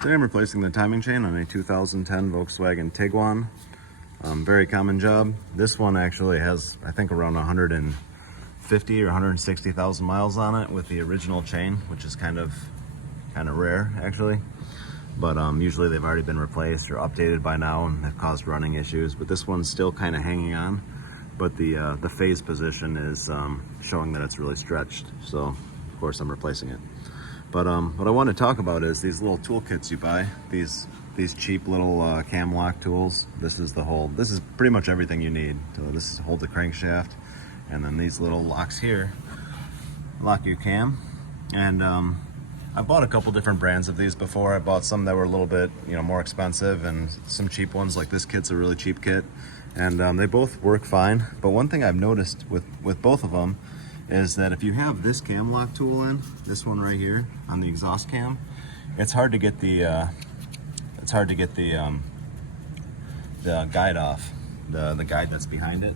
Today I'm replacing the timing chain on a 2010 Volkswagen Tiguan. Very common job. This one actually has, I think, around 150 or 160,000 miles on it with the original chain, which is kind of rare actually. But usually they've already been replaced or updated by now and have caused running issues. But this one's still kind of hanging on. But the phase position is showing that it's really stretched. So of course I'm replacing it. But what I want to talk about is these little tool kits you buy. These cheap little cam lock tools. This is pretty much everything you need. So this is to hold the crankshaft, and then these little locks here lock your cam. And I bought a couple different brands of these before. I bought some that were a little bit more expensive, and some cheap ones. Like this kit's a really cheap kit, and they both work fine. But one thing I've noticed with both of them is that if you have this cam lock tool in, this one right here on the exhaust cam, it's hard to get the guide off, the guide that's behind it.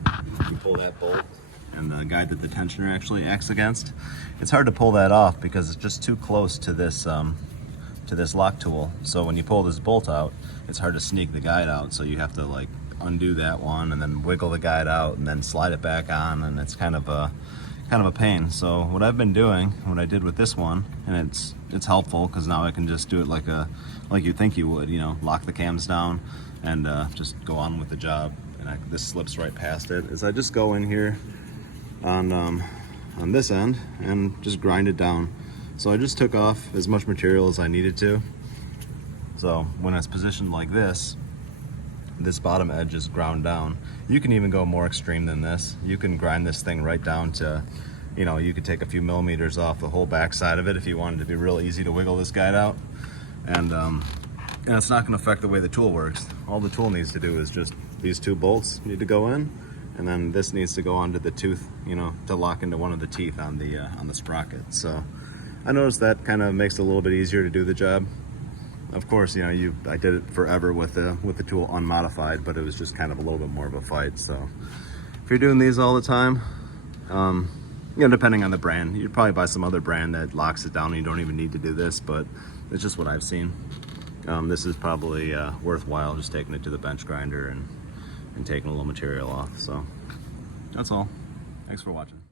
You pull that bolt and the guide that the tensioner actually acts against. It's hard to pull that off because it's just too close to this lock tool. So when you pull this bolt out, it's hard to sneak the guide out. So you have to like undo that one and then wiggle the guide out and then slide it back on, and it's kind of a pain. So what I've been doing, what I did with this one, and it's helpful because now I can just do it like you think you would, lock the cams down and just go on with the job. And this slips right past it. Is I just go in here on this end and just grind it down. So I just took off as much material as I needed to. So when it's positioned like this bottom edge is ground down. You can even go more extreme than this. You can grind this thing right down to, you could take a few millimeters off the whole back side of it if you wanted to be real easy to wiggle this guide out. And it's not going to affect the way the tool works. All the tool needs to do is just these two bolts need to go in, and then this needs to go onto the tooth, to lock into one of the teeth on the sprocket. So I noticed that kind of makes it a little bit easier to do the job. Of course, I did it forever with the tool unmodified, but it was just kind of a little bit more of a fight. So if you're doing these all the time, depending on the brand, you'd probably buy some other brand that locks it down and you don't even need to do this, but it's just what I've seen. This is probably worthwhile, just taking it to the bench grinder and taking a little material off. So that's all. Thanks for watching.